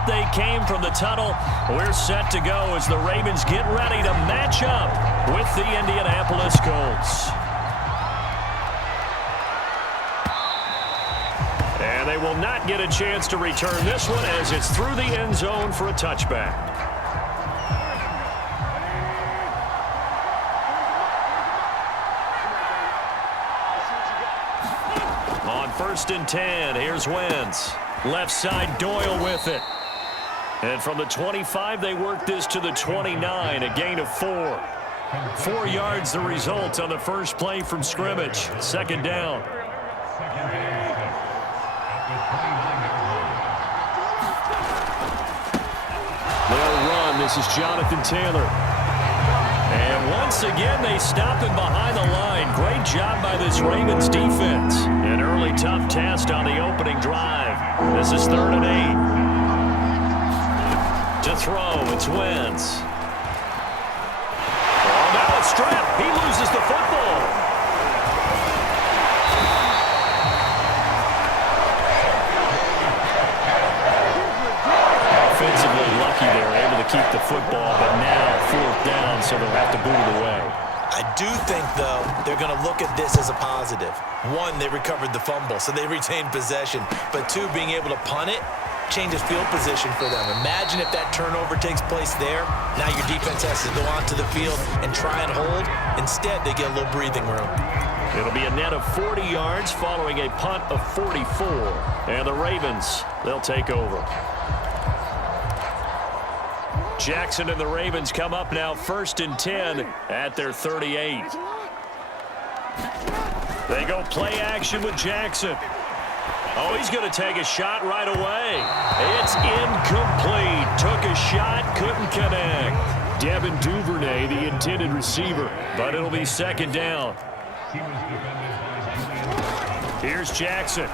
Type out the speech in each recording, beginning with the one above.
Up they came from the tunnel. We're set to go as the Ravens get ready to match up with the Indianapolis Colts. And they will not get a chance to return this one as it's through the end zone for a touchback. On 1st and 10, here's Wentz. Left side, Doyle with it. And from the 25, they work this to the 29, a gain of 4. 4 yards the result on the first play from scrimmage. 2nd down. They'll run. This is Jonathan Taylor. And once again, they stop him behind the line. Great job by this Ravens defense. An early tough test on the opening drive. This is 3rd and 8. To throw, it's Wentz. Oh, now it's stripped. He loses the football. Offensively lucky they were able to keep the football, but now 4th down, so they'll have to boot it away. I do think, though, they're going to look at this as a positive. 1, they recovered the fumble, so they retained possession. But 2, being able to punt it changes field position for them. Imagine if that turnover takes place there. Now your defense has to go onto the field and try and hold. Instead, they get a little breathing room. It'll be a net of 40 yards following a punt of 44. And the Ravens, they'll take over. Jackson and the Ravens come up now 1st and 10 at their 38. They go play action with Jackson. Oh, he's going to take a shot right away. It's incomplete. Took a shot, couldn't connect. Devin Duvernay, the intended receiver, but it'll be 2nd down. Here's Jackson.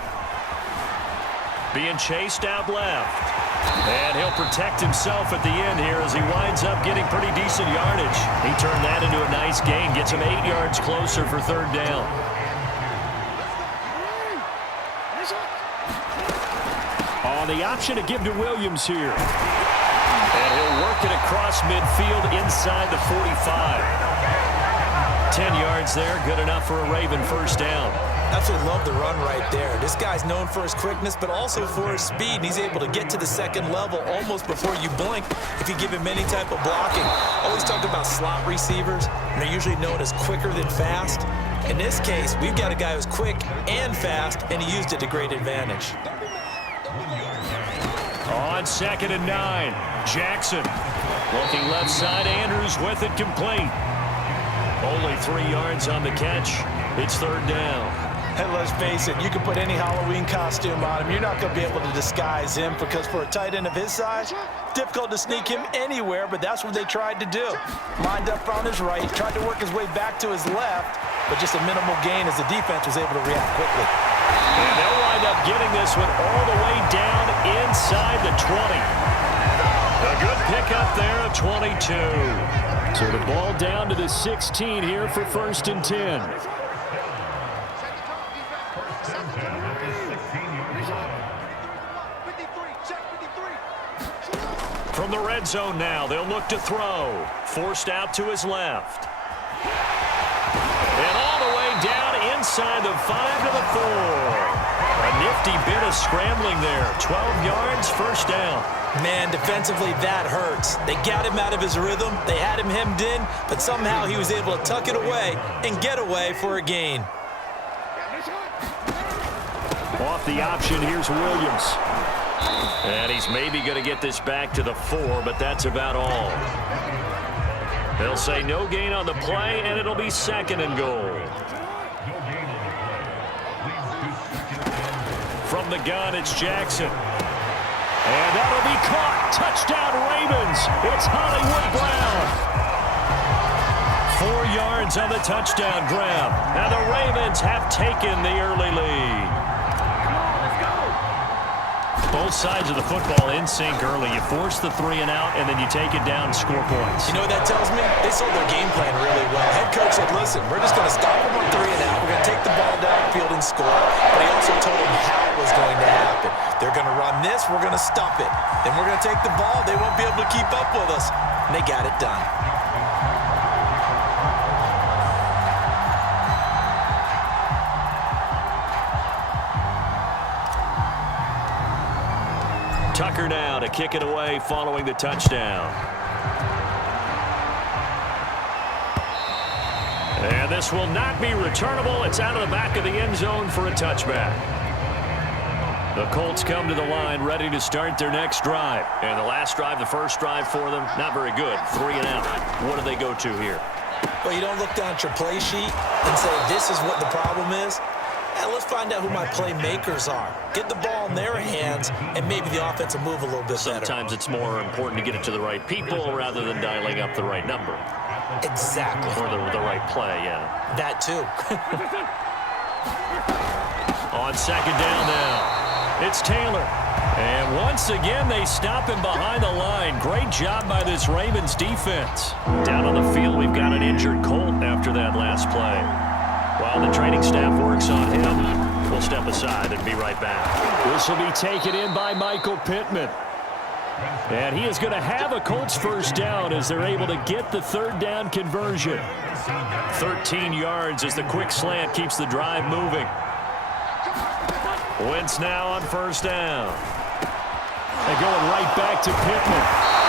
Being chased out left. And he'll protect himself at the end here as he winds up getting pretty decent yardage. He turned that into a nice gain. Gets him 8 yards closer for 3rd down. On the option to give to Williams here. And he'll work it across midfield inside the 45. 10 yards there, good enough for a Raven 1st down. Absolutely love the run right there. This guy's known for his quickness, but also for his speed. And he's able to get to the 2nd level almost before you blink if you give him any type of blocking. Always talk about slot receivers, and they're usually known as quicker than fast. In this case, we've got a guy who's quick and fast, and he used it to great advantage. On 2nd and 9, Jackson. Looking left side, Andrews with it complete. Only 3 yards on the catch. It's 3rd down. And let's face it, you can put any Halloween costume on him. You're not going to be able to disguise him because for a tight end of his size, difficult to sneak him anywhere, but that's what they tried to do. Lined up on his right, tried to work his way back to his left, but just a minimal gain as the defense was able to react quickly. And they'll wind up getting this one all the way down inside the 20. A good pickup there of 22. So the ball down to the 16 here for 1st and 10. From the red zone now, they'll look to throw. Forced out to his left. And all the way down inside the 5 to the 4. A nifty bit of scrambling there. 12 yards, 1st down. Man, defensively, that hurts. They got him out of his rhythm. They had him hemmed in, but somehow he was able to tuck it away and get away for a gain. Off the option, here's Williams. And he's maybe going to get this back to the 4, but that's about all. They'll say no gain on the play, and it'll be 2nd and goal. From the gun, it's Jackson. And that'll be caught. Touchdown, Ravens. It's Hollywood Brown. 4 yards on the touchdown grab. And the Ravens have taken the early lead. Both sides of the football in sync early. You force the 3 and out, and then you take it down and score points. You know what that tells me? They sold their game plan really well. Head coach said, listen, we're just going to stop them on 3 and out. We're going to take the ball downfield and score. But he also told them how it was going to happen. They're going to run this. We're going to stop it. Then we're going to be able to keep up with us. And they got it done. Tucker now to kick it away following the touchdown. And this will not be returnable. It's out of the back of the end zone for a touchback. The Colts come to the line ready to start their next drive. And the last drive, the first drive for them, not very good. 3 and out. What do they go to here? Well, you don't look down at your play sheet and say, this is what the problem is. Let's find out who my playmakers are. Get the ball in their hands, and maybe the offense will move a little bit better. Sometimes it's more important to get it to the right people rather than dialing up the right number. Exactly. Or the right play, yeah. That too. On second down now. It's Taylor. And once again, they stop him behind the line. Great job by this Ravens defense. Down on the field, we've got an injured Colt after that last play. While the training staff works on him, we'll step aside and be right back. This will be taken in by Michael Pittman. And he is going to have a Colts first down as they're able to get the third down conversion. 13 yards as the quick slant keeps the drive moving. Wentz now on first down. They're going right back to Pittman.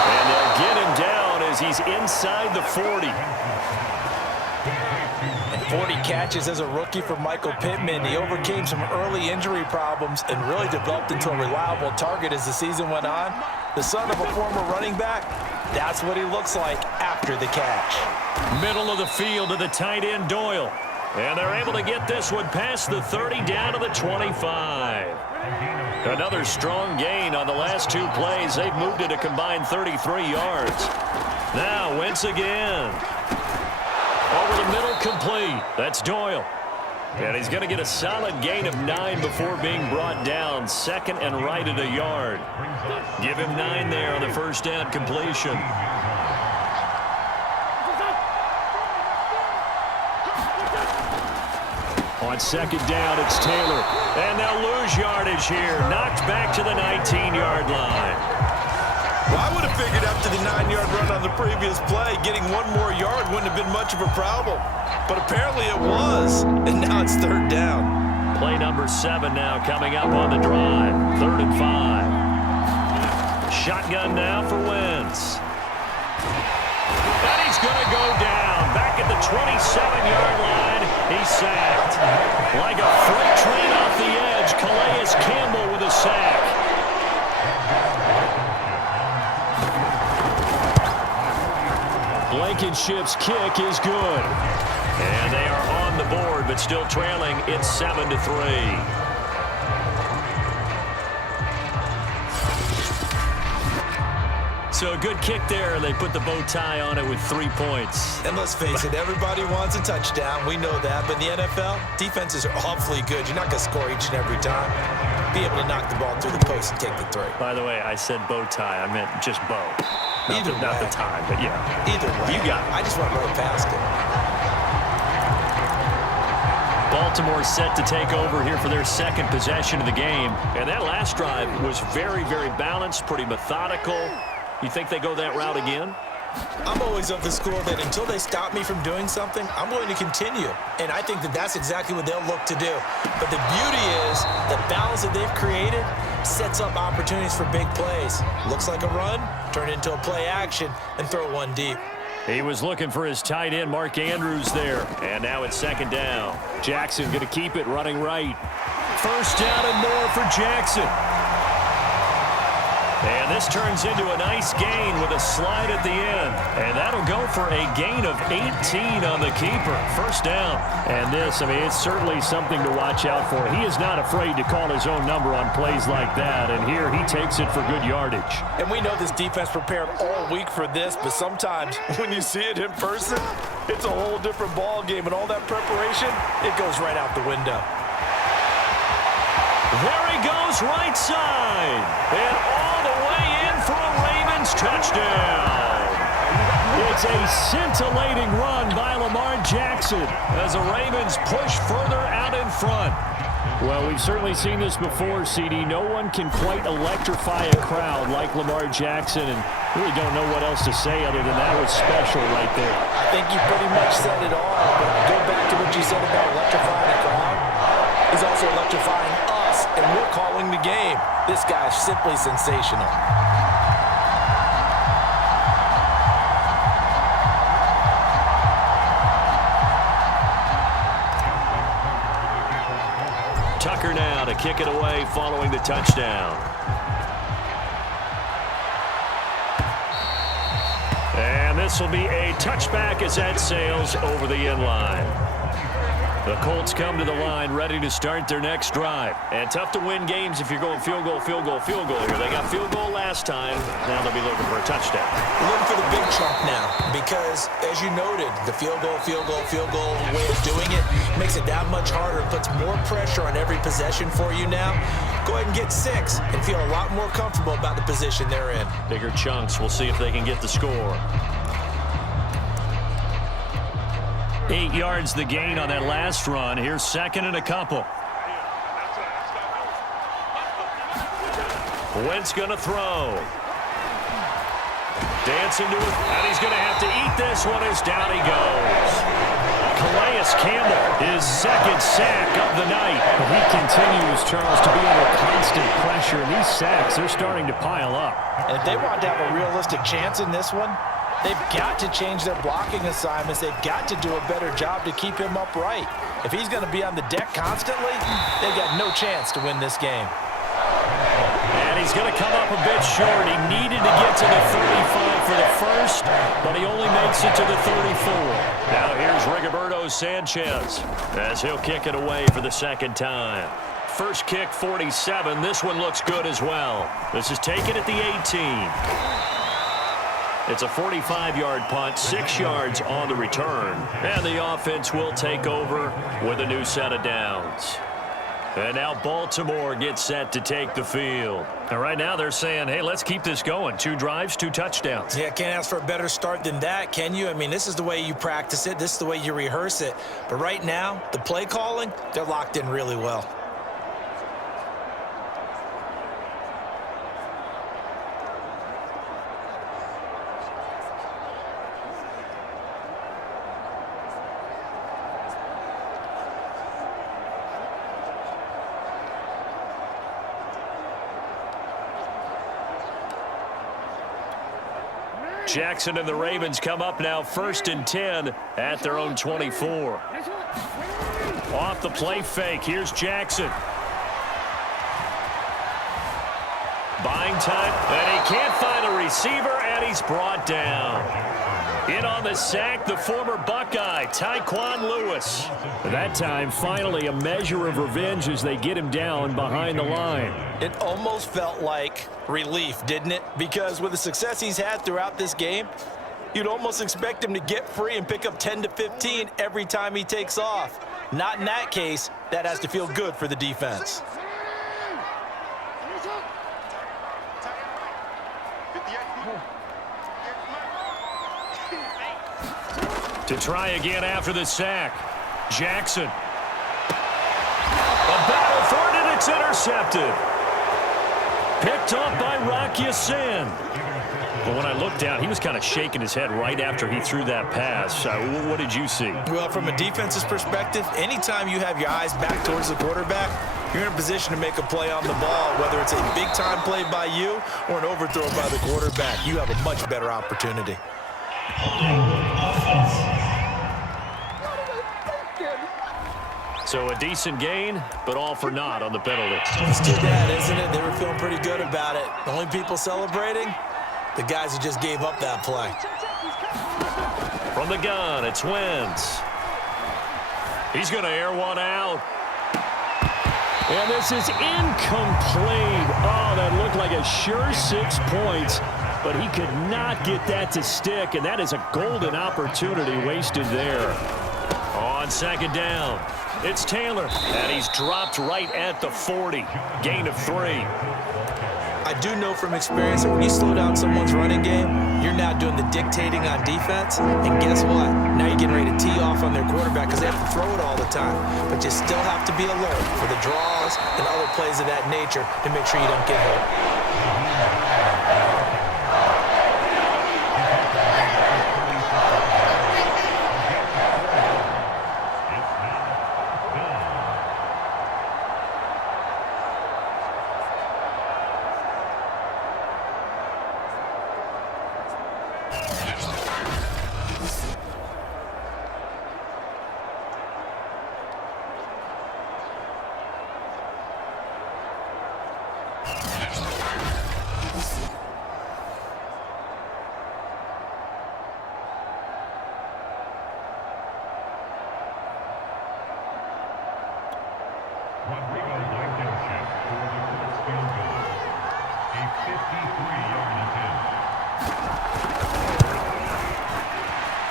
And they'll get him down as he's inside the 40. 40 catches as a rookie for Michael Pittman. He overcame some early injury problems and really developed into a reliable target as the season went on. The son of a former running back, that's what he looks like after the catch. Middle of the field to the tight end Doyle. And they're able to get this one past the 30 down to the 25. Another strong gain on the last 2 plays. They've moved it a combined 33 yards. Now Wentz again. Over the middle, complete. That's Doyle. And he's going to get a solid gain of 9 before being brought down. Second and right at a yard. Give him 9 there on the first down completion. On second down, it's Taylor. And they'll lose yardage here. Knocked back to the 19-yard line. Well, I would have figured after the 9-yard run on the previous play, getting 1 more yard wouldn't have been much of a problem. But apparently it was, and now it's third down. Play number 7 now coming up on the drive. 3rd and 5. Shotgun now for Wentz. And he's going to go down. Back at the 27-yard line, he's sacked. Like a freight train off the edge, Calais Campbell with a sack. Blankenship's kick is good. And they are on the board, but still trailing. It's 7-3. So a good kick there. They put the bow tie on it with 3 points. And let's face it, everybody wants a touchdown. We know that. But in the NFL, defenses are awfully good. You're not going to score each and every time. Be able to knock the ball through the post and take the 3. By the way, I said bow tie. I meant just bow. Not the tie, but yeah. Either way. You got it. I just went right past it. Baltimore set to take over here for their second possession of the game. And that last drive was very, very balanced, pretty methodical. You think they go that route again? I'm always of the school that until they stop me from doing something, I'm going to continue. And I think that that's exactly what they'll look to do. But the beauty is the balance that they've created sets up opportunities for big plays. Looks like a run, turn it into a play action, and throw one deep. He was looking for his tight end, Mark Andrews, there. And now it's second down. Jackson going to keep it running right. First down and more for Jackson. And this turns into a nice gain with a slide at the end. And that'll go for a gain of 18 on the keeper. First down. And this, I mean, it's certainly something to watch out for. He is not afraid to call his own number on plays like that. And here he takes it for good yardage. And we know this defense prepared all week for this, but sometimes when you see it in person, it's a whole different ball game. And all that preparation, it goes right out the window. There he goes, right side. And all the way in for a Ravens touchdown. It's a scintillating run by Lamar Jackson as the Ravens push further out in front. Well, we've certainly seen this before, CD. No one can quite electrify a crowd like Lamar Jackson. And Really don't know what else to say other than that was special right there. I think you pretty much said it all, but I'll go back to what you said about electrifying the crowd. He's also electrifying us, and we're calling the game. This guy's simply sensational. Tucker now to kick it away following the touchdown. And this will be a touchback as that sails over the end line. The Colts come to the line ready to start their next drive. And tough to win games if you're going field goal, field goal, field goal here. They got field goal last time. Now they'll be looking for a touchdown. Looking for the big chunk now because, as you noted, the field goal way of doing it makes it that much harder. It puts more pressure on every possession for you now. Go ahead and get 6 and feel a lot more comfortable about the position they're in. Bigger chunks. We'll see if they can get the score. 8 yards the gain on that last run. Here's second and a couple. Wentz going to throw. Dancing to it, and he's going to have to eat this one as down he goes. Calais Campbell, his second sack of the night. He continues, Charles, to be under constant pressure. And these sacks, they're starting to pile up. And if they want to have a realistic chance in this one, they've got to change their blocking assignments. They've got to do a better job to keep him upright. If he's going to be on the deck constantly, they've got no chance to win this game. And he's going to come up a bit short. He needed to get to the 35 for the first, but he only makes it to the 34. Now here's Rigoberto Sanchez as he'll kick it away for the second time. First kick, 47. This one looks good as well. This is taken at the 18. It's a 45-yard punt, 6 yards on the return. And the offense will take over with a new set of downs. And now Baltimore gets set to take the field. And right now they're saying, hey, let's keep this going. 2 drives, 2 touchdowns. Yeah, can't ask for a better start than that, can you? I mean, this is the way you practice it. This is the way you rehearse it. But right now, the play calling, they're locked in really well. Jackson and the Ravens come up now 1st and 10 at their own 24. Off the play fake, here's Jackson. Buying time, and he can't find a receiver, and he's brought down. In on the sack, the former Buckeye, Tyquan Lewis. That time, finally, a measure of revenge as they get him down behind the line. It almost felt like relief, didn't it? Because with the success he's had throughout this game, you'd almost expect him to get free and pick up 10 to 15 every time he takes off. Not in that case. That has to feel good for the defense. To try again after the sack. Jackson. A battle for it, and it's intercepted. Picked off by Rock Ya-Sin. But when I looked down, he was kind of shaking his head right after he threw that pass. What did you see? Well, from a defense's perspective, anytime you have your eyes back towards the quarterback, you're in a position to make a play on the ball, whether it's a big-time play by you or an overthrow by the quarterback. You have a much better opportunity. So a decent gain, but all for naught on the penalty. It's too bad, isn't it? They were feeling pretty good about it. The only people celebrating, the guys who just gave up that play. From the gun, it's Wentz. He's going to air one out. And this is incomplete. Oh, that looked like a sure 6 points, but he could not get that to stick, and that is a golden opportunity wasted there. On second down, it's Taylor, and he's dropped right at the 40. Gain of 3. I do know from experience that when you slow down someone's running game, you're now doing the dictating on defense, and guess what? Now you're getting ready to tee off on their quarterback because they have to throw it all the time. But you still have to be alert for the draws and other plays of that nature to make sure you don't get hurt.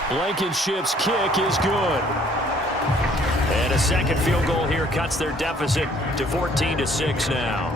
Blankenship's kick is good. And a second field goal here cuts their deficit to 14-6 now.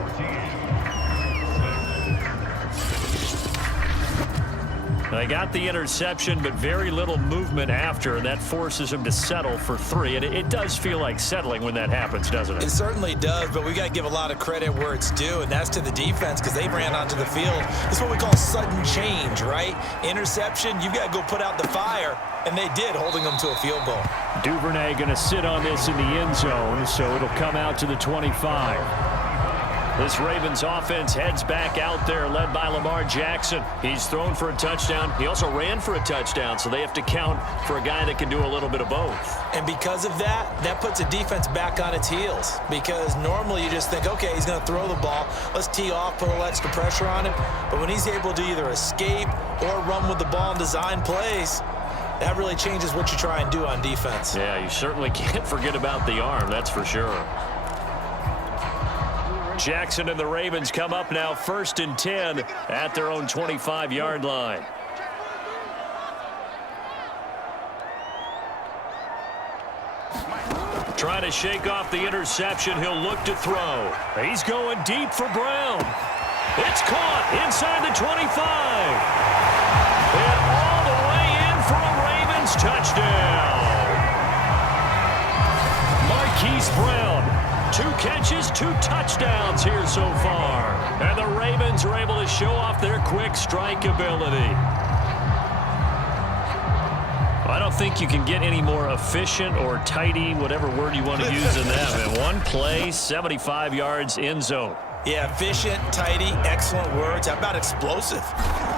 They got the interception, but very little movement after, and that forces them to settle for 3. And it does feel like settling when that happens, doesn't it? It certainly does, but we got to give a lot of credit where it's due, and that's to the defense because they ran onto the field. This is what we call sudden change, right? Interception, you got to go put out the fire, and they did, holding them to a field goal. Duvernay going to sit on this in the end zone, so it'll come out to the 25. This Ravens offense heads back out there, led by Lamar Jackson. He's thrown for a touchdown. He also ran for a touchdown, so they have to count for a guy that can do a little bit of both. And because of that, that puts a defense back on its heels. Because normally you just think, okay, he's going to throw the ball. Let's tee off, put a little extra pressure on him. But when he's able to either escape or run with the ball and design plays, that really changes what you try and do on defense. Yeah, you certainly can't forget about the arm, that's for sure. Jackson and the Ravens come up now 1st and 10 at their own 25-yard line. Trying to shake off the interception. He'll look to throw. He's going deep for Brown. It's caught inside the 25. And all the way in for a Ravens touchdown. Marquise Brown. 2 catches, 2 touchdowns here so far. And the Ravens are able to show off their quick strike ability. I don't think you can get any more efficient or tidy, whatever word you want to use in that. And one play, 75 yards, end zone. Yeah, efficient, tidy, excellent words. How about explosive?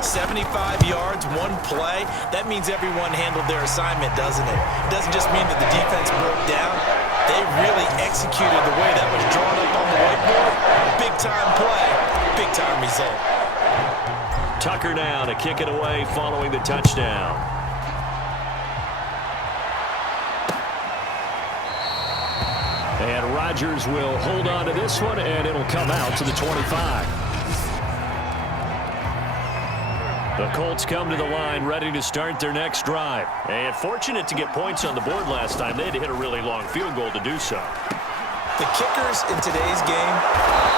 75 yards, one play. That means everyone handled their assignment, doesn't it? It doesn't just mean that the defense broke down. They really executed the way that was drawn up on the whiteboard. Big-time play, big-time result. Tucker now to kick it away following the touchdown. And Rodgers will hold on to this one, and it'll come out to the 25. The Colts come to the line ready to start their next drive. And fortunate to get points on the board last time. They had to hit a really long field goal to do so. The kickers in today's game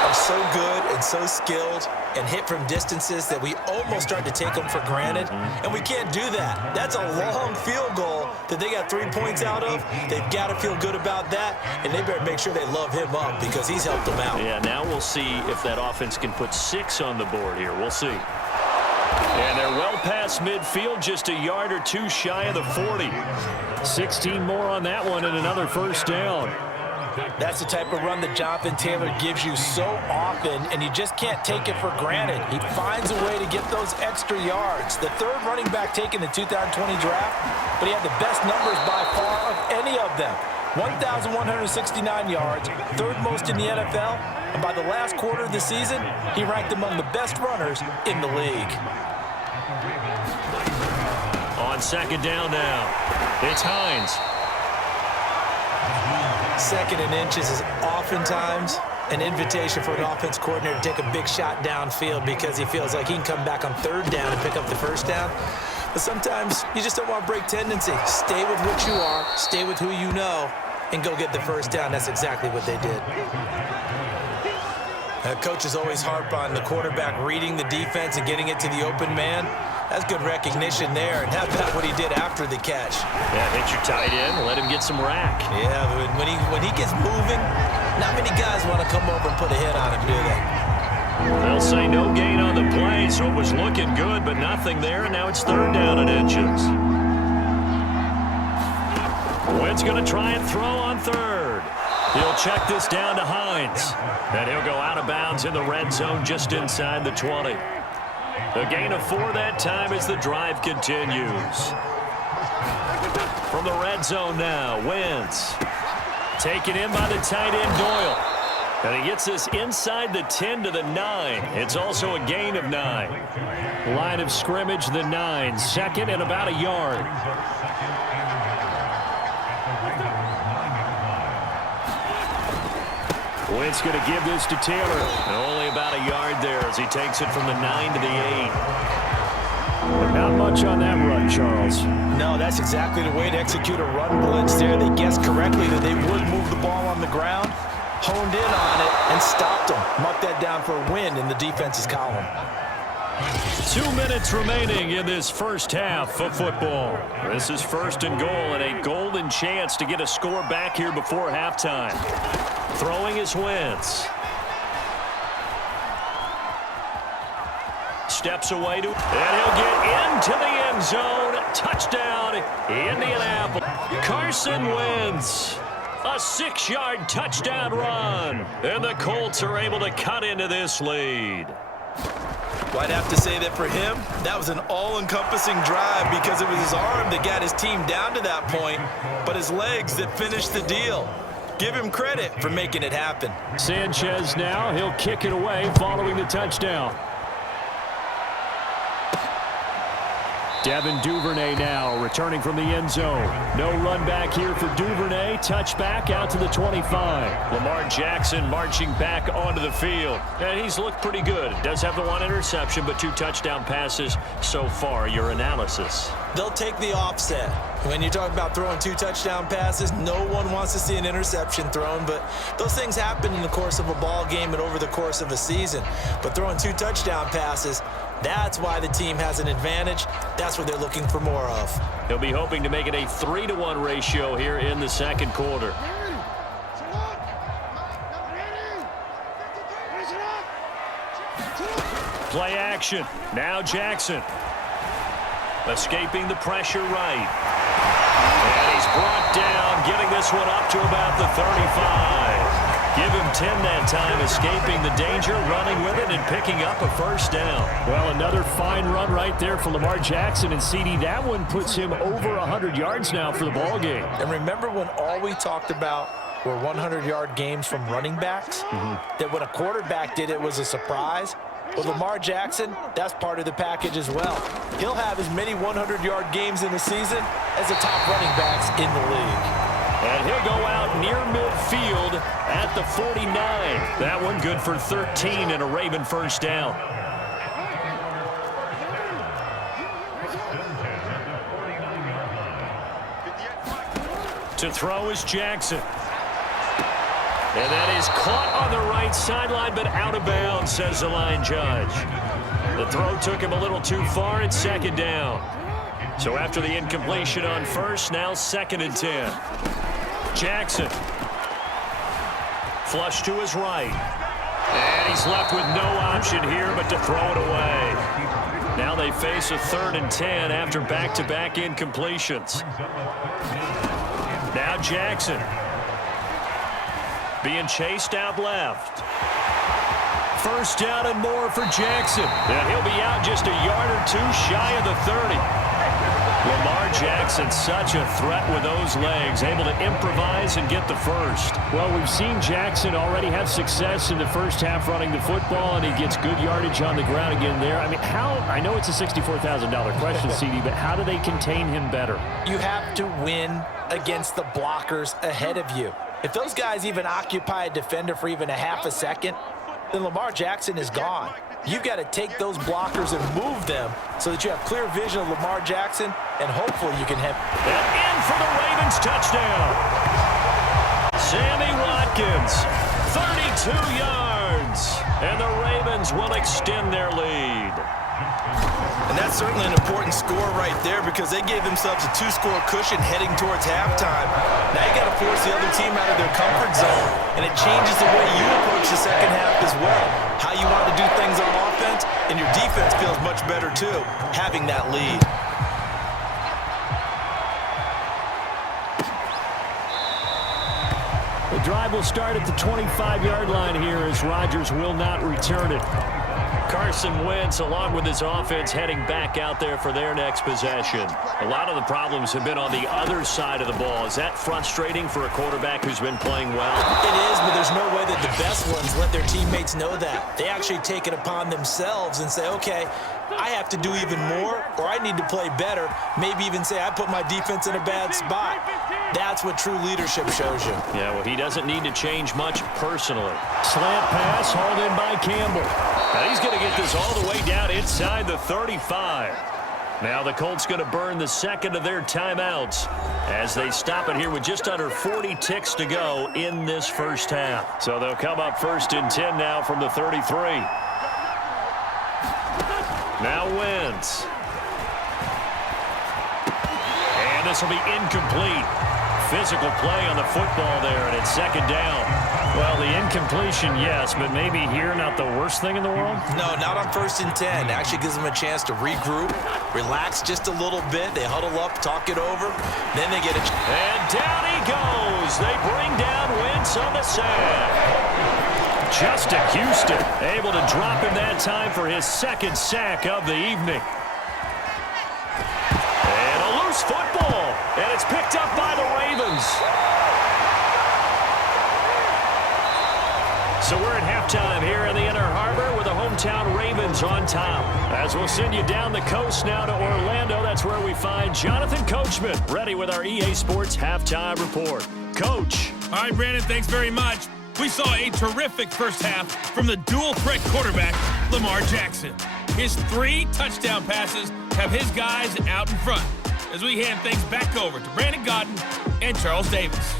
are so good and so skilled and hit from distances that we almost start to take them for granted. And we can't do that. That's a long field goal that they got 3 points out of. They've got to feel good about that, and they better make sure they love him up because he's helped them out. Yeah, now we'll see if that offense can put 6 on the board here. We'll see. And they're well past midfield, just a yard or 2 shy of the 40. 16 more on that one and another first down. That's the type of run that Jonathan Taylor gives you so often, and you just can't take it for granted. He finds a way to get those extra yards. The 3rd running back taken in the 2020 draft, but he had the best numbers by far of any of them. 1,169 yards, 3rd most in the NFL, and by the last quarter of the season, he ranked among the best runners in the league. On 2nd down now, it's Hines. 2nd and inches is oftentimes an invitation for an offense coordinator to take a big shot downfield because he feels like he can come back on 3rd down and pick up the 1st down. But sometimes you just don't want to break tendency. Stay with what you are, stay with who you know, and go get the 1st down. That's exactly what they did. Coaches always harp on the quarterback reading the defense and getting it to the open man. That's good recognition there. And how about what he did after the catch? Yeah, hit your tight end, let him get some rack. Yeah, when he gets moving, not many guys want to come over and put a hit on him, do they? They'll say no gain on the play, so it was looking good, but nothing there, and now it's 3rd down and inches. Wentz going to try and throw on 3rd. He'll check this down to Hines. And he'll go out of bounds in the red zone just inside the 20. A gain of 4 that time as the drive continues. From the red zone now, Wentz. Taken in by the tight end, Doyle. And he gets this inside the 10 to the 9. It's also a gain of 9. Line of scrimmage, the 9. 2nd and about a yard. Wentz going to give this to Taylor. And only about a yard there as he takes it from the 9 to the 8. Not much on that run, Charles. No, that's exactly the way to execute a run blitz there. They guessed correctly that they would move the ball on the ground, honed in on it, and stopped them. Mark that down for a win in the defense's column. 2 minutes remaining in this first half of football. This is first and goal and a golden chance to get a score back here before halftime. Throwing is Wentz. Steps away to, and he'll get into the end zone. Touchdown, Indianapolis. Carson Wentz. A 6-yard touchdown run. And the Colts are able to cut into this lead. Well, I'd have to say that for him, that was an all-encompassing drive because it was his arm that got his team down to that point, but his legs that finished the deal. Give him credit for making it happen. Sanchez now, he'll kick it away following the touchdown. Devin Duvernay now returning from the end zone. No run back here for Duvernay. Touchback out to the 25. Lamar Jackson marching back onto the field. And he's looked pretty good. Does have the 1 interception, but 2 touchdown passes so far. Your analysis? They'll take the offset. When you talk about throwing 2 touchdown passes, no one wants to see an interception thrown, but those things happen in the course of a ball game and over the course of a season. But throwing 2 touchdown passes, that's why the team has an advantage. That's what they're looking for more of. He'll be hoping to make it a 3-to-1 ratio here in the second quarter. Play action. Now Jackson. Escaping the pressure right. And he's brought down, getting this one up to about the 35. Give him 10 that time, escaping the danger, running with it, and picking up a first down. Well, another fine run right there for Lamar Jackson, and CD, that one puts him over 100 yards now for the ball game. And remember when all we talked about were 100-yard games from running backs? That when a quarterback did it was a surprise? Well, Lamar Jackson, that's part of the package as well. He'll have as many 100-yard games in the season as the top running backs in the league. And he'll go out near midfield at the 49. That one good for 13 and a Raven first down. To throw is Jackson. And that is caught on the right sideline, but out of bounds, says the line judge. The throw took him a little too far. It's second down. So after the incompletion on first, now 2nd and 10. Jackson. Flush to his right. And he's left with no option here but to throw it away. Now they face a 3rd and 10 after back-to-back incompletions. Now Jackson. Being chased out left. First down and more for Jackson. And he'll be out just a yard or 2 shy of the 30. Lamar Jackson, such a threat with those legs, able to improvise and get the first. Well, we've seen Jackson already have success in the first half running the football, and he gets good yardage on the ground again there. I mean, I know it's a $64,000 question, CD, but how do they contain him better? You have to win against the blockers ahead of you. If those guys even occupy a defender for even a half a second, then Lamar Jackson is gone. You've got to take those blockers and move them so that you have clear vision of Lamar Jackson, and hopefully you can have... And in for the Ravens touchdown. Sammy Watkins, 32 yards. And the Ravens will extend their lead. And that's certainly an important score right there because they gave themselves a 2-score cushion heading towards halftime. Now you got to force the other team out of their comfort zone, and it changes the way you approach the second half as well. How you want to do things on offense, and your defense feels much better too, having that lead. The drive will start at the 25-yard line here as Rodgers will not return it. Carson Wentz, along with his offense, heading back out there for their next possession. A lot of the problems have been on the other side of the ball. Is that frustrating for a quarterback who's been playing well? It is, but there's no way that the best ones let their teammates know that. They actually take it upon themselves and say, okay, I have to do even more, or I need to play better. Maybe even say I put my defense in a bad spot. That's what true leadership shows you. Yeah, well, he doesn't need to change much personally. Slant pass hauled in by Campbell. Now he's going to get this all the way down inside the 35. Now the Colts going to burn the second of their timeouts as they stop it here with just under 40 ticks to go in this first half. So they'll come up 1st and 10 now from the 33. Now Wentz. And this will be incomplete. Physical play on the football there, and it's second down. Well, the incompletion, yes, but maybe here not the worst thing in the world? No, not on 1st and 10. Actually gives them a chance to regroup, relax just a little bit. They huddle up, talk it over. Then they get a... And down he goes. They bring down Wentz on the sack. Justin Houston able to drop him that time for his second sack of the evening. And a loose football. And it's picked up by the Ravens. So we're at halftime here in the Inner Harbor with the hometown Ravens on top. As we'll send you down the coast now to Orlando, that's where we find Jonathan Coachman ready with our EA Sports Halftime Report. Coach. All right, Brandon, thanks very much. We saw a terrific first half from the dual-threat quarterback, Lamar Jackson. His 3 touchdown passes have his guys out in front as we hand things back over to Brandon Godden and Charles Davis.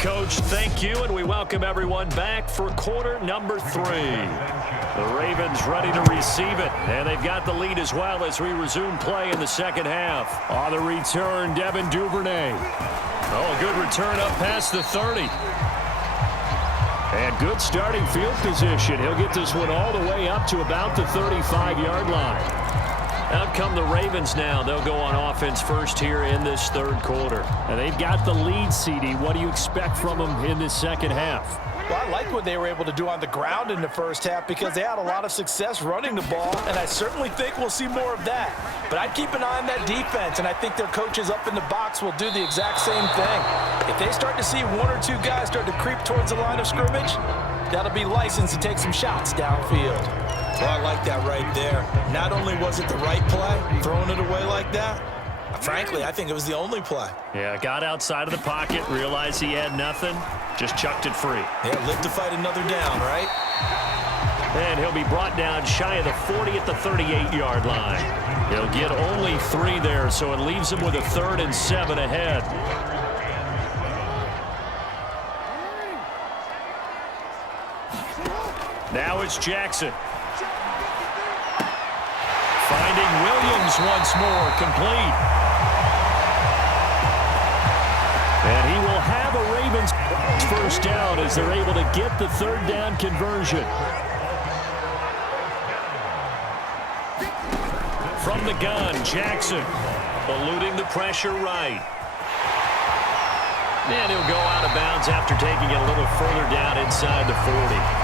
Coach, thank you, and we welcome everyone back for quarter number 3. The Ravens ready to receive it, and they've got the lead as well as we resume play in the second half. On the return, Devin Duvernay. Oh, a good return up past the 30. And good starting field position. He'll get this one all the way up to about the 35-yard line. Out come the Ravens now. They'll go on offense first here in this third quarter. And they've got the lead, CD. What do you expect from them in this second half? Well, I like what they were able to do on the ground in the first half because they had a lot of success running the ball, and I certainly think we'll see more of that. But I'd keep an eye on that defense, and I think their coaches up in the box will do the exact same thing. If they start to see 1 or 2 guys start to creep towards the line of scrimmage, that'll be licensed to take some shots downfield. Well, I like that right there. Not only was it the right play, throwing it away like that, frankly, I think it was the only play. Yeah, got outside of the pocket, realized he had nothing, just chucked it free. Yeah, live to fight another down, right? And he'll be brought down shy of the 40 at the 38-yard line. He'll get only 3 there, so it leaves him with a 3rd and 7 ahead. Now it's Jackson. Finding Williams once more, complete. And he will have a Ravens first down as they're able to get the 3rd down conversion. From the gun, Jackson eluding the pressure right. And he'll go out of bounds after taking it a little further down inside the 40.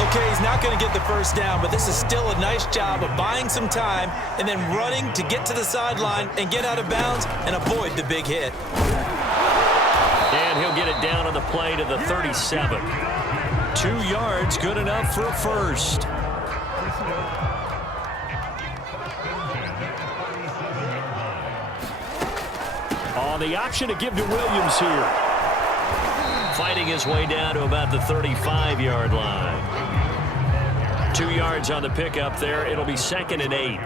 Okay, he's not going to get the first down, but this is still a nice job of buying some time and then running to get to the sideline and get out of bounds and avoid the big hit. And he'll get it down on the play to the 37. 2 yards, good enough for a first. On the option to give to Williams here. Fighting his way down to about the 35-yard line. 2 yards on the pickup there. It'll be 2nd and 8.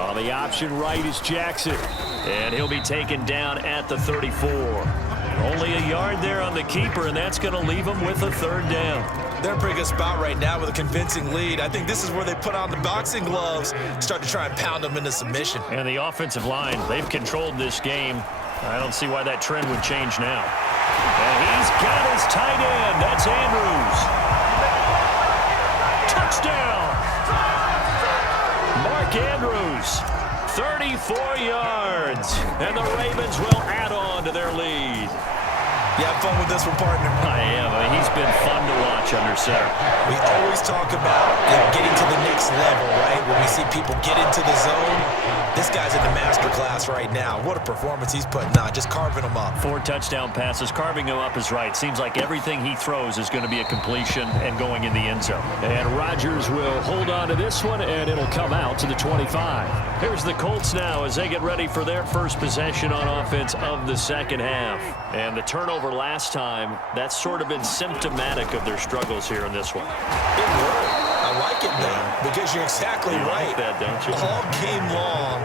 On the option right is Jackson. And he'll be taken down at the 34. Only a yard there on the keeper, and that's going to leave him with a 3rd down. They're in a pretty good spot right now with a convincing lead. I think this is where they put on the boxing gloves, start to try and pound them into submission. And the offensive line, they've controlled this game. I don't see why that trend would change now. And he's got his tight end. That's Andrews. Touchdown. Mark Andrews, 34 yards. And the Ravens will add on to their lead. You have fun with this one, partner? I am. I mean, he's been fun to watch under center. We always talk about getting to the next level, right? When we see people get into the zone, this guy's in the master class right now. What a performance he's putting on, just carving them up. 4 touchdown passes. Carving him up is right. Seems like everything he throws is going to be a completion and going in the end zone. And Rodgers will hold on to this one, and it'll come out to the 25. Here's the Colts now as they get ready for their first possession on offense of the second half. And the turnover last time, that's sort of been symptomatic of their struggles here in this one. Good word. I like it, though, because you're exactly right. Like that, don't you? All game long,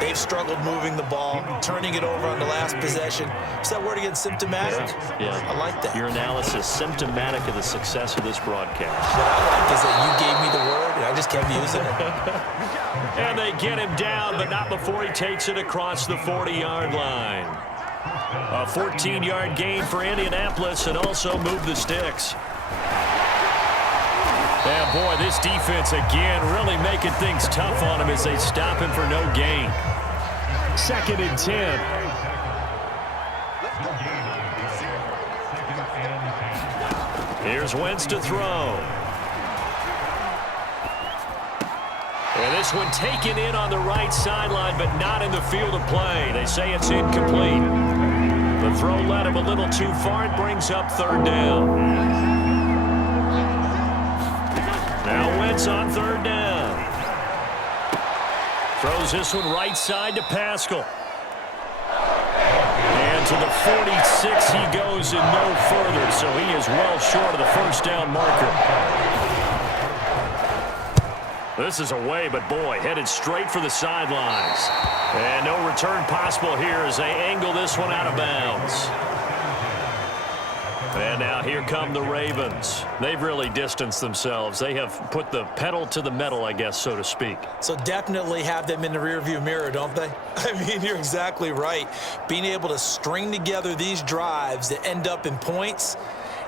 they've struggled moving the ball, turning it over on the last possession. Is that word again, symptomatic? Yeah. I like that. Your analysis, symptomatic of the success of this broadcast. What I like is that you gave me the word, and I just kept using it. And they get him down, but not before he takes it across the 40-yard line. A 14-yard gain for Indianapolis and also move the sticks. And boy, this defense again really making things tough on him as they stop him for no gain. 2nd and 10. Here's Wentz to throw. And this one taken in on the right sideline, but not in the field of play. They say it's incomplete. The throw led him a little too far. It brings up 3rd down. Now Wentz on 3rd down. Throws this one right side to Pascal. And to the 46 he goes and no further, so he is well short of the 1st down marker. This is away, but boy, headed straight for the sidelines. And no return possible here as they angle this one out of bounds. And now here come the Ravens. They've really distanced themselves. They have put the pedal to the metal, I guess, so to speak. So definitely have them in the rearview mirror, don't they? I mean, you're exactly right. Being able to string together these drives that end up in points,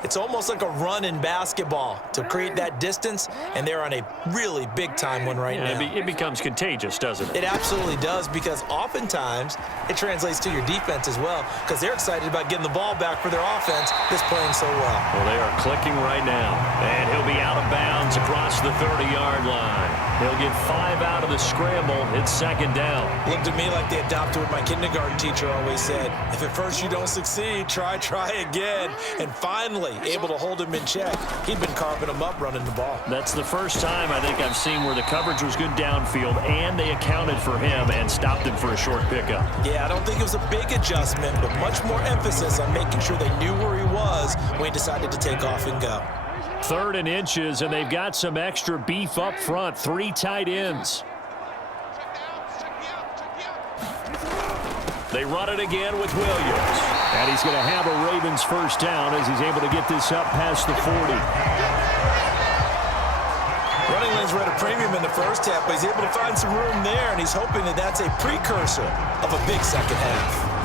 it's almost like a run in basketball to create that distance, and they're on a really big-time one right now. It becomes contagious, doesn't it? It absolutely does, because oftentimes it translates to your defense as well, because they're excited about getting the ball back for their offense that's playing so well. Well, they are clicking right now, and he'll be out of bounds across the 30-yard line. He'll get 5 out of the scramble. It's 2nd down. Looked at me like they adopted what my kindergarten teacher always said. If at first you don't succeed, try again. And finally, able to hold him in check. He'd been carving him up running the ball. That's the first time I think I've seen where the coverage was good downfield and they accounted for him and stopped him for a short pickup. Yeah, I don't think it was a big adjustment, but much more emphasis on making sure they knew where he was when he decided to take off and go. 3rd and inches, and they've got some extra beef up front. 3 tight ends. They run it again with Williams. And he's going to have a Ravens 1st down as he's able to get this up past the 40. Running lanes were at a premium in the first half, but he's able to find some room there, and he's hoping that that's a precursor of a big second half.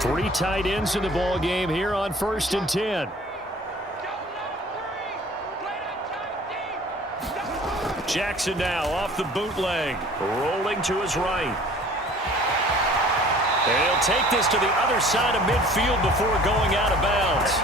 Three tight ends in the ball game here on 1st and 10. Jackson now off the bootleg, rolling to his right. And he'll take this to the other side of midfield before going out of bounds.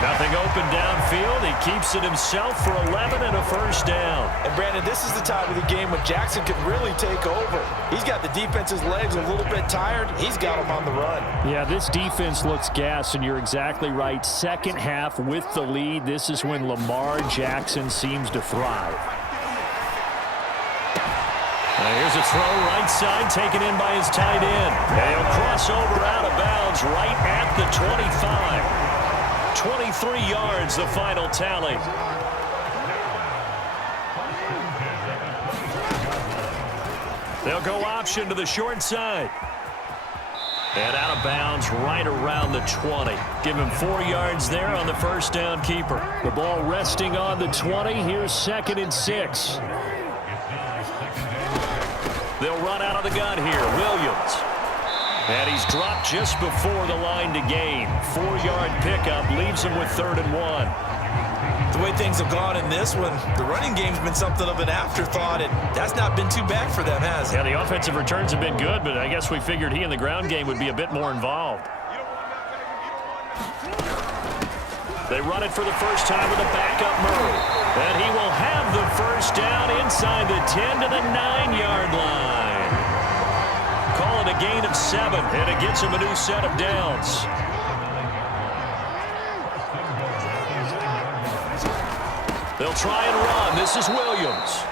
Nothing open downfield. He keeps it himself for 11 and a 1st down. And Brandon, this is the time of the game when Jackson can really take over. He's got the defense's legs a little bit tired. He's got them on the run. Yeah, this defense looks gassed, and you're exactly right. Second half with the lead. This is when Lamar Jackson seems to thrive. Here's a throw right side taken in by his tight end. And he'll cross over out of bounds right at the 25. 23 yards the final tally. They'll go option to the short side. And out of bounds right around the 20. Give him 4 yards there on the 1st down keeper. The ball resting on the 20. Here's 2nd and 6. They'll run out of the gun here. Williams. And he's dropped just before the line to gain. 4-yard pickup leaves him with 3rd and 1. The way things have gone in this one, the running game's been something of an afterthought, and that's not been too bad for them, has it? Yeah, the offensive returns have been good, but I guess we figured he in the ground game would be a bit more involved. They run it for the first time with a backup Murray. And he will have the first down inside the 10 to the 9-yard line. Call it a gain of 7, and it gets him a new set of downs. They'll try and run. This is Williams.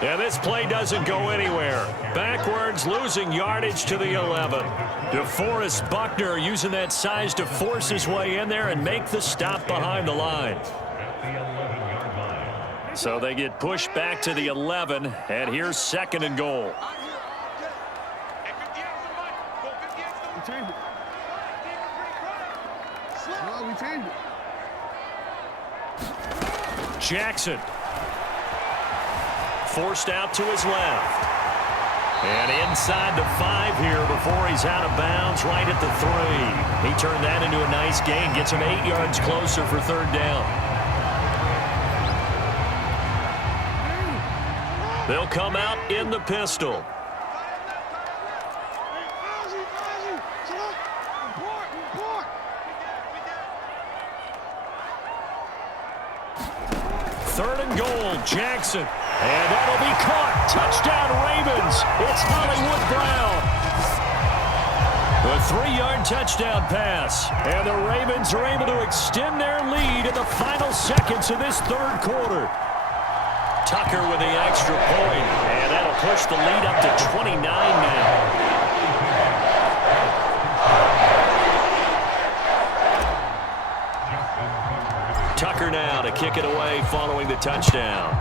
And this play doesn't go anywhere. Backwards, losing yardage to the 11. DeForest Buckner using that size to force his way in there and make the stop behind the line. So they get pushed back to the 11, and here's 2nd and goal. Jackson. Forced out to his left. And inside the 5 here before he's out of bounds right at the 3. He turned that into a nice gain. Gets him 8 yards closer for 3rd down. They'll come out in the pistol. Third and goal, Jackson. And that'll be caught. Touchdown, Ravens. It's Hollywood Brown. A 3-yard touchdown pass. And the Ravens are able to extend their lead in the final seconds of this 3rd quarter. Tucker with the extra point. And that'll push the lead up to 29 now. Tucker now to kick it away following the touchdown.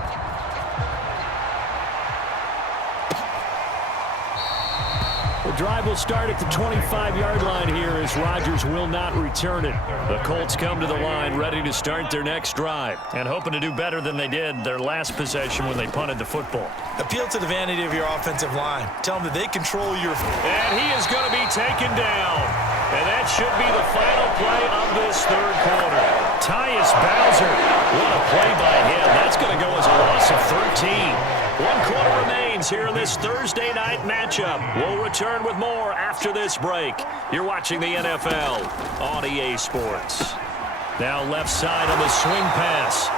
The drive will start at the 25-yard line here as Rodgers will not return it. The Colts come to the line ready to start their next drive and hoping to do better than they did their last possession when they punted the football. Appeal to the vanity of your offensive line. Tell them that they control your... And he is going to be taken down. And that should be the final play of this 3rd quarter. Tyus Bowser, what a play by him. That's going to go as a loss of 13. 1 quarter remains here in this Thursday night matchup. We'll return with more after this break. You're watching the NFL on EA Sports. Now left side on the swing pass.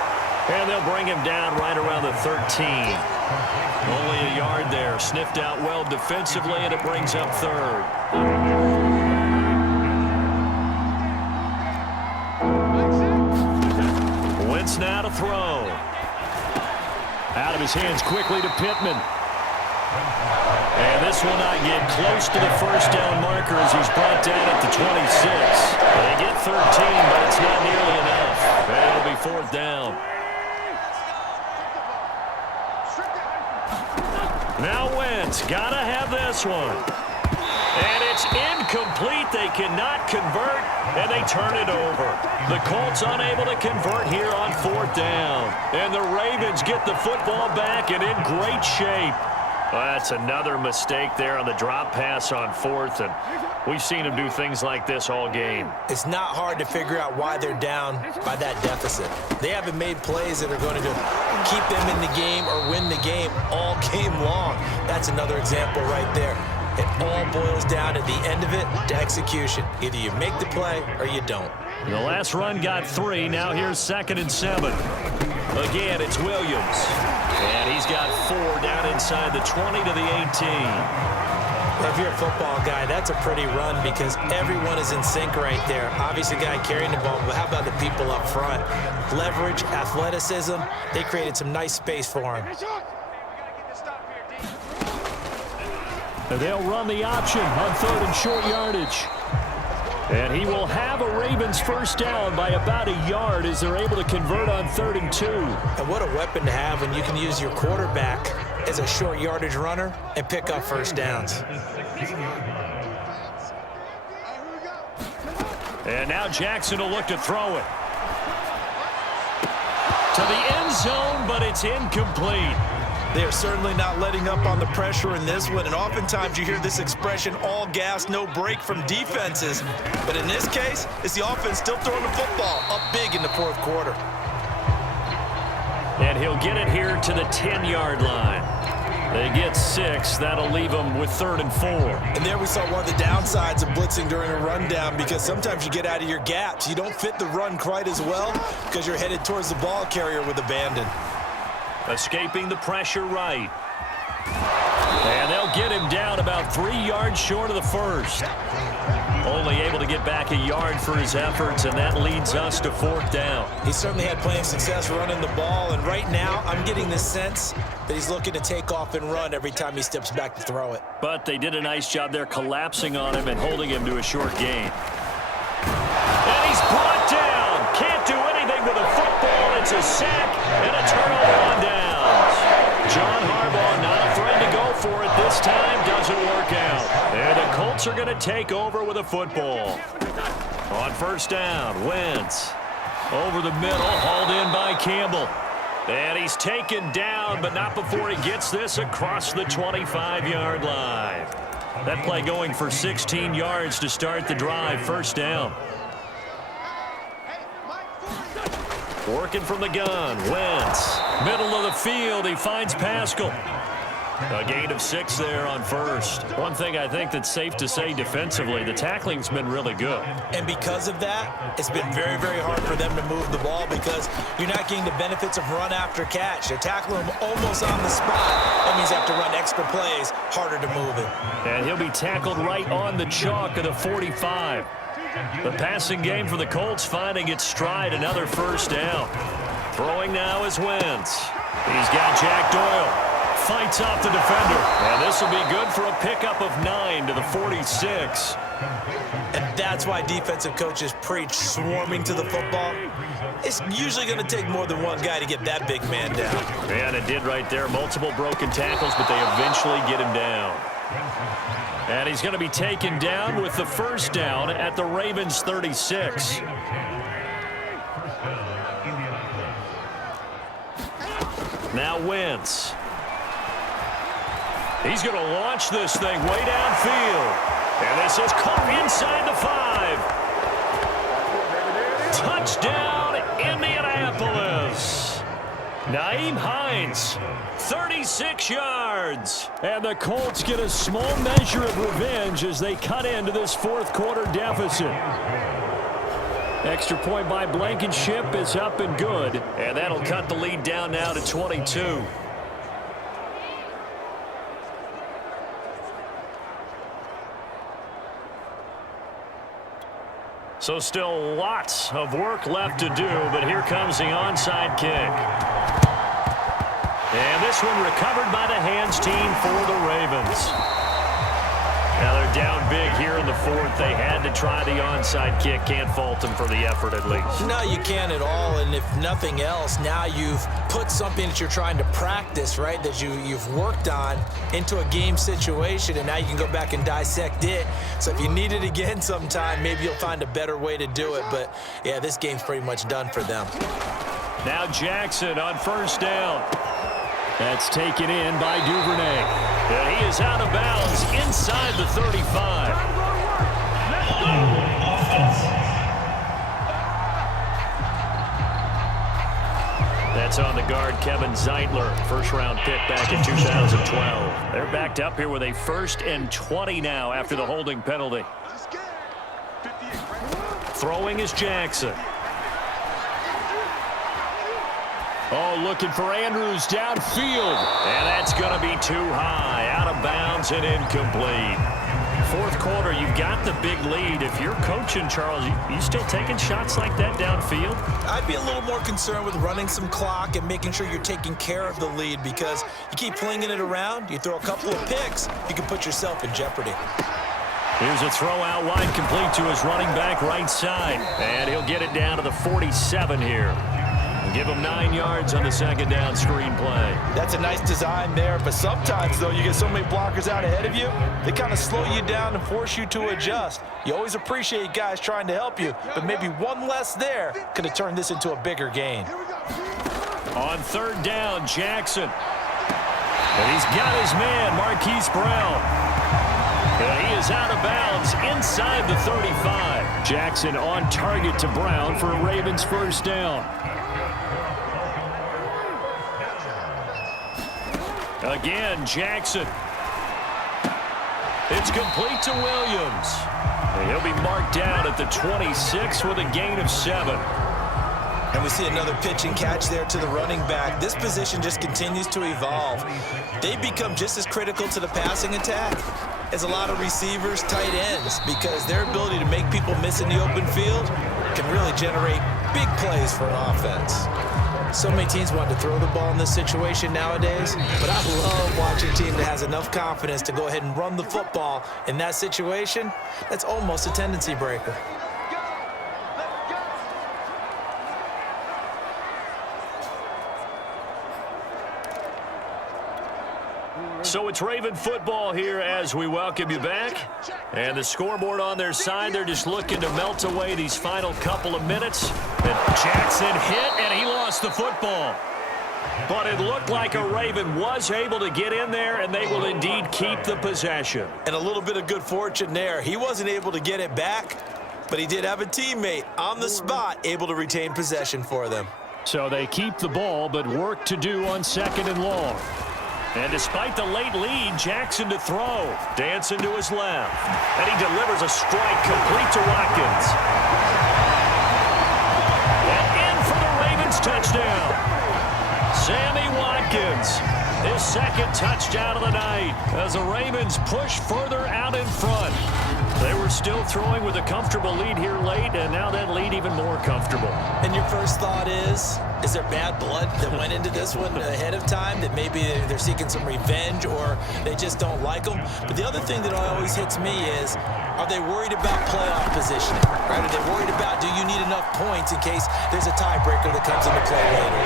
And they'll bring him down right around the 13. Only a yard there. Sniffed out well defensively, and it brings up 3rd. Wentz now to throw. Out of his hands quickly to Pittman. And this will not get close to the first down marker as he's brought down at the 26. They get 13, but it's not nearly enough. And it'll be 4th down. Now Wentz, gotta have this one. And it's incomplete. They cannot convert, and they turn it over. The Colts unable to convert here on 4th down. And the Ravens get the football back and in great shape. Well, that's another mistake there on the drop pass on 4th, and we've seen them do things like this all game. It's not hard to figure out why they're down by that deficit. They haven't made plays that are going to keep them in the game or win the game all game long. That's another example right there. It all boils down at the end of it to execution. Either you make the play or you don't. The last run got 3. Now here's 2nd and 7. Again, it's Williams. And he's got 4 down inside the 20 to the 18. Well, if you're a football guy, that's a pretty run because everyone is in sync right there. Obviously, the guy carrying the ball, but how about the people up front? Leverage, athleticism, they created some nice space for him. They'll run the option on 3rd and short yardage. And he will have a Ravens first down by about a yard as they're able to convert on 3rd and 2. And what a weapon to have when you can use your quarterback as a short yardage runner and pick up first downs. And now Jackson will look to throw it. To the end zone, but it's incomplete. They are certainly not letting up on the pressure in this one, and oftentimes you hear this expression, all gas, no break from defenses. But in this case, it's the offense still throwing the football up big in the fourth quarter. And he'll get it here to the 10-yard line. They get 6. That'll leave them with 3rd and 4. And there we saw one of the downsides of blitzing during a rundown, because sometimes you get out of your gaps. You don't fit the run quite as well because you're headed towards the ball carrier with abandon. Escaping the pressure right. And they'll get him down about 3 yards short of the first. Only able to get back a yard for his efforts, and that leads us to 4th down. He certainly had plenty of success running the ball, and right now I'm getting the sense that he's looking to take off and run every time he steps back to throw it. But they did a nice job there collapsing on him and holding him to a short gain. And he's brought down. Can't do anything with a football. It's a sack and a turnover on downs. John Harbaugh not afraid to go for it this time. Doesn't work out. And the Colts are going to take over with a football. On 1st down, Wentz. Over the middle, hauled in by Campbell. And he's taken down, but not before he gets this across the 25-yard line. That play going for 16 yards to start the drive. 1st down. Working from the gun, Wentz. Middle of the field, he finds Pascal. A gain of 6 there on 1st. One thing I think that's safe to say defensively, the tackling's been really good. And because of that, it's been very, very hard for them to move the ball because you're not getting the benefits of run after catch. They're tackling him almost on the spot. That means they have to run extra plays, harder to move it. And he'll be tackled right on the chalk of the 45. The passing game for the Colts finding its stride, another 1st down. Throwing now is Wentz. He's got Jack Doyle. Fights off the defender. And this will be good for a pickup of 9 to the 46. And that's why defensive coaches preach swarming to the football. It's usually going to take more than one guy to get that big man down. And it did right there. Multiple broken tackles, but they eventually get him down. And he's going to be taken down with the 1st down at the Ravens' 36. Now Wentz. He's going to launch this thing way downfield. And this is caught inside the 5. Touchdown, Indianapolis. Nyheim Hines, 36 yards. And the Colts get a small measure of revenge as they cut into this 4th quarter deficit. Extra point by Blankenship is up and good. And that'll cut the lead down now to 22. So still lots of work left to do, but here comes the onside kick. And this one recovered by the hands team for the Ravens. Now they're down big here in the 4th. They had to try the onside kick. Can't fault them for the effort at least. No, you can't at all. And if nothing else, now you've put something that you're trying to practice, right, that you've worked on into a game situation, and now you can go back and dissect it. So if you need it again sometime, maybe you'll find a better way to do it. But, yeah, this game's pretty much done for them. Now Jackson on 1st down. That's taken in by Duvernay. And he is out of bounds inside the 35. That's on the guard, Kevin Zeitler. 1st-round pick back in 2012. They're backed up here with a 1st and 20 now after the holding penalty. Throwing is Jackson. Oh, looking for Andrews downfield. And that's going to be too high. Out of bounds and incomplete. 4th quarter, you've got the big lead. If you're coaching, Charles, you still taking shots like that downfield? I'd be a little more concerned with running some clock and making sure you're taking care of the lead, because you keep flinging it around, you throw a couple of picks, you can put yourself in jeopardy. Here's a throw out wide, complete to his running back right side. And he'll get it down to the 47 here. Give him 9 yards on the 2nd down screen play. That's a nice design there, but sometimes, though, you get so many blockers out ahead of you, they kind of slow you down and force you to adjust. You always appreciate guys trying to help you, but maybe one less there could have turned this into a bigger gain. On 3rd down, Jackson. And he's got his man, Marquise Brown. And he is out of bounds inside the 35. Jackson on target to Brown for a Ravens first down. Again, Jackson. It's complete to Williams. And he'll be marked down at the 26 with a gain of 7. And we see another pitch and catch there to the running back. This position just continues to evolve. They become just as critical to the passing attack as a lot of receivers, tight ends, because their ability to make people miss in the open field can really generate big plays for an offense. So many teams want to throw the ball in this situation nowadays, but I love watching a team that has enough confidence to go ahead and run the football in that situation. That's almost a tendency breaker. So it's Raven football here as we welcome you back. And the scoreboard on their side, they're just looking to melt away these final couple of minutes. And Jackson hit, and he lost the football. But it looked like a Raven was able to get in there, and they will indeed keep the possession. And a little bit of good fortune there. He wasn't able to get it back, but he did have a teammate on the spot able to retain possession for them. So they keep the ball, but work to do on 2nd and long. And despite the late lead, Jackson to throw. Dancing to his left. And he delivers a strike complete to Watkins. And in for the Ravens touchdown. Sammy Watkins, his 2nd touchdown of the night as the Ravens push further out in front. They were still throwing with a comfortable lead here late, and now that lead even more comfortable. And your first thought is there bad blood that went into this one ahead of time, that maybe they're seeking some revenge or they just don't like them? But the other thing that always hits me is, are they worried about playoff positioning? Right? Are they worried about, do you need enough points in case there's a tiebreaker that comes into play later?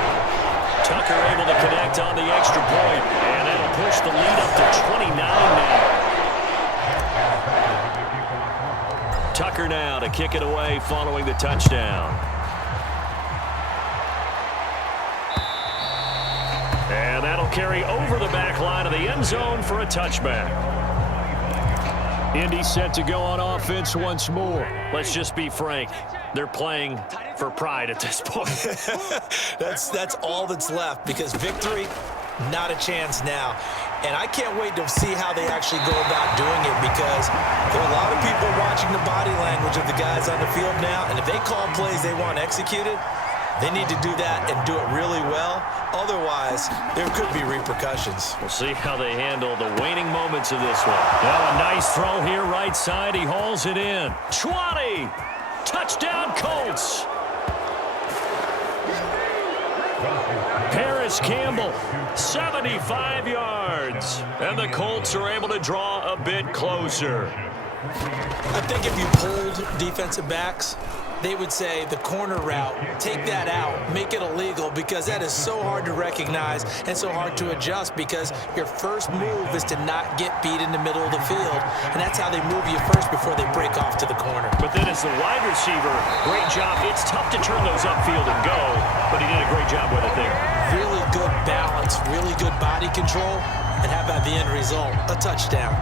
Tucker able to connect on the extra point, and that'll push the lead up to 29 now. Tucker now to kick it away following the touchdown. And that'll carry over the back line of the end zone for a touchback. Indy set to go on offense once more. Let's just be frank. They're playing for pride at this point. That's all that's left, because victory, not a chance now. And I can't wait to see how they actually go about doing it, because there are a lot of people watching the body language of the guys on the field now, and if they call plays they want executed, they need to do that and do it really well. Otherwise, there could be repercussions. We'll see how they handle the waning moments of this one. Now a nice throw here right side. He hauls it in. 20! Touchdown Colts! Harris Campbell, 75 yards. And the Colts are able to draw a bit closer. I think if you pulled defensive backs, they would say the corner route, take that out, make it illegal, because that is so hard to recognize and so hard to adjust, because your first move is to not get beat in the middle of the field, and that's how they move you first before they break off to the corner. But then as the wide receiver, great job. It's tough to turn those upfield and go, but he did a great job with it there. Really good balance, really good body control, and how about the end result? A touchdown.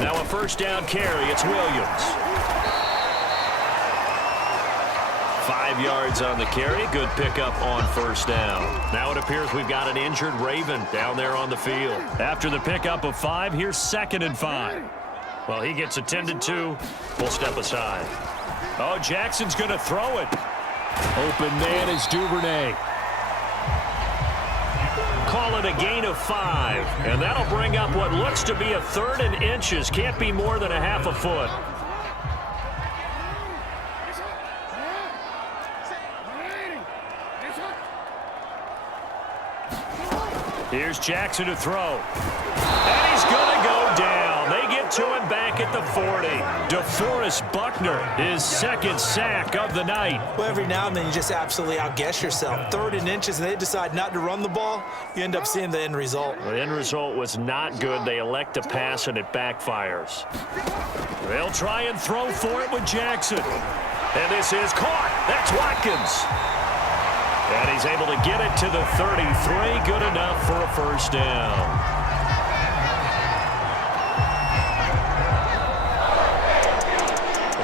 Now a first down carry. It's Williams. 5 yards on the carry. Good pickup on first down. Now it appears we've got an injured Raven down there on the field. after the pickup of 5, here's 2nd and 5. Well, he gets attended to. We'll step aside. Oh, Jackson's going to throw it. Open man is Duvernay. Call it a gain of 5. And that'll bring up what looks to be a 3rd and inches. Can't be more than a half a foot. Here's Jackson to throw. And he's going to go down. They get to him back at the 40. DeForest Buckner, his 2nd sack of the night. Well, every now and then you just absolutely outguess yourself. 3rd and inches, and they decide not to run the ball. You end up seeing the end result. The end result was not good. They elect to pass, and it backfires. They'll try and throw for it with Jackson. And this is caught. That's Watkins. And he's able to get it to the 33. Good enough for a first down.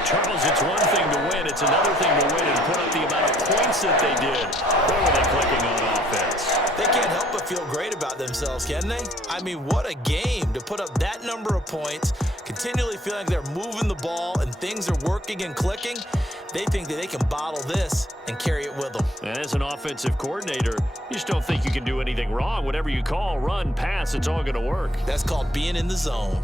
Charles, it's one thing to win. It's another thing to win and put up the amount of points that they did. Where were they clicking on offense? They can't help but feel great about themselves, can they? I mean, what a game to put up that number of points, continually feeling like they're moving the ball and things are working and clicking. They think that they can bottle this and carry it with them. And as an offensive coordinator, you just don't think you can do anything wrong. Whatever you call, run, pass, it's all going to work. That's called being in the zone.